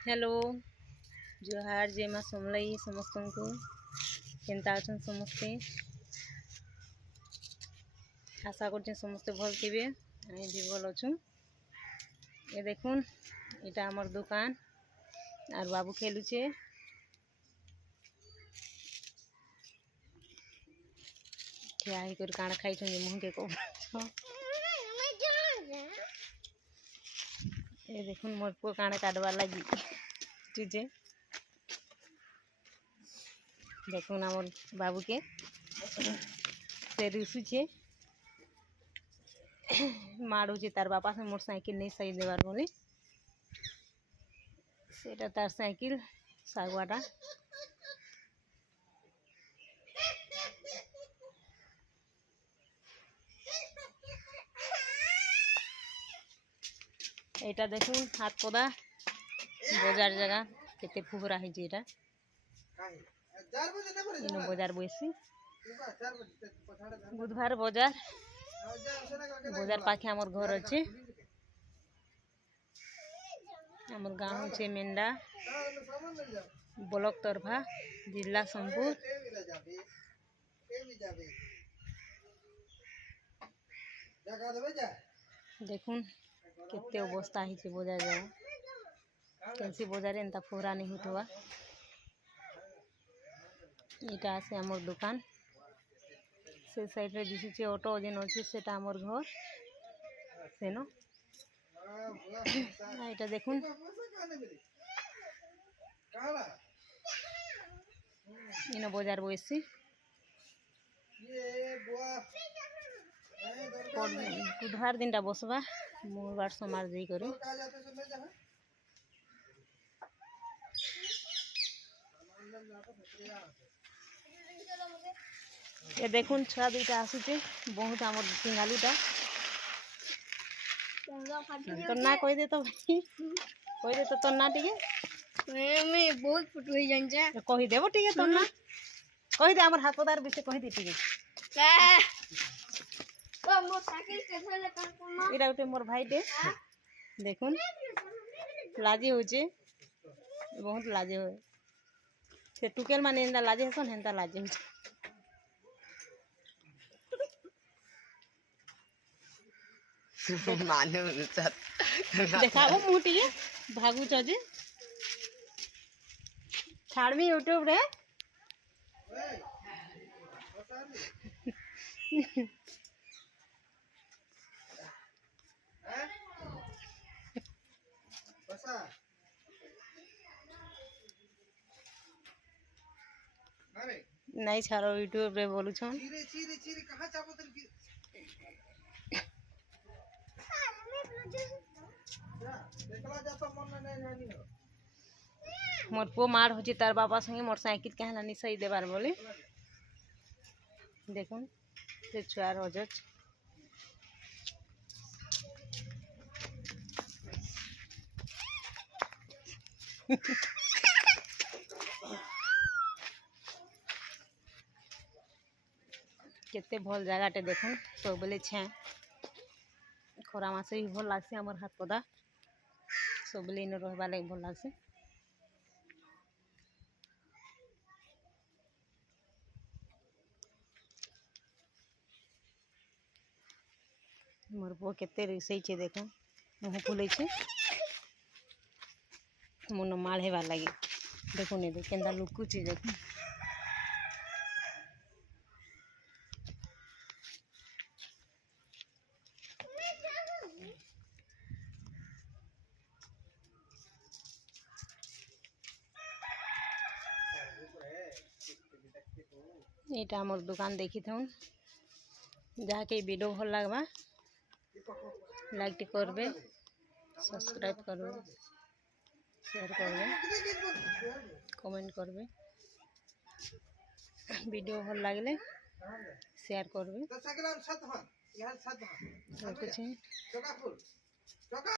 hello जोहार जय माँ समलाई समस्त को केनता अछन समस्ते आशा कर समस्ते भल थे भी भल अच्छु ये देखुन इटा आमर दुकान और बाबू खेलुचे ठिया कर काण खाई मुह के को ये देखुन मोर पु काण काटवार लगी तुझे देखुन आमर बाबू के से रुसुचे माड़ुचे तार बापा से मोटरसाइकिल नहीं सही देवार बोले सेटा तार साइकिल सागवाटा एटा देखुन हाथ कोदा बजार जगह केते फुहरा है जेटा इन बजार बसी बुधवार बजार बजार पाखे आमर घर अच्छे आमर गाँव होचे मेंढा ब्लॉक तरफा जिला सोनपुर देखुन केते अवस्था है बजार जगह कैसी बजार एंता फुहरा नहीं होता इटा आसे आमर दुकान से साइड रे दिशुचे ऑटो जेन अच्छे सेटा आमर घर सेनो इटा देखुन इन बजार बसी बुधवार दिन टा बसवा मंगलवार सोमवार दी करे ये देखुन छुआ दुईटा आसुचे बहुत आमर सिंगालुटा तो ना कह दे तो भाई कह दे तो ना टिके मैं बहुत फुटू ही जान कही देव टिके तो ना कह दे आमर हाथ पदार विषय कह दे टिके तो मो साइकिल के धरे कर इरा उठे मोर भाई दे देखुन लाजी होचे बहुत लाजे हो से टुकेल माने एंदा लाजे हसन हेंता लाजे होचे माने देखा वो मुटी है भागु चजे छाड़ में यूट्यूब रे नहीं छाड़ो यूट्यूब रे बोलू छन मोर पो मार हो तार बापा संगे मोटरसाइकिल कहला नहीं सही देवार बोले देखुन से छुआर अजज केते भल जगहटे देखुन सब बेले छे खरा मासे भी भल लागसे आमर हाथ पदा सब बेले इन रहबा लगे भल लागसे मोर पो केते रिसई छे देखो मुह फुले छे मन माल हेबार लगे देखो ने दे केंदा लुकु छे देखो एटा आमर दुकान देखी थन जहाँ के वीडियो भल लगवा लाइक टी करबे सब्सक्राइब करबे शेयर करबे कमेंट करबे वीडियो भल लगले शेयर करबे और कुछ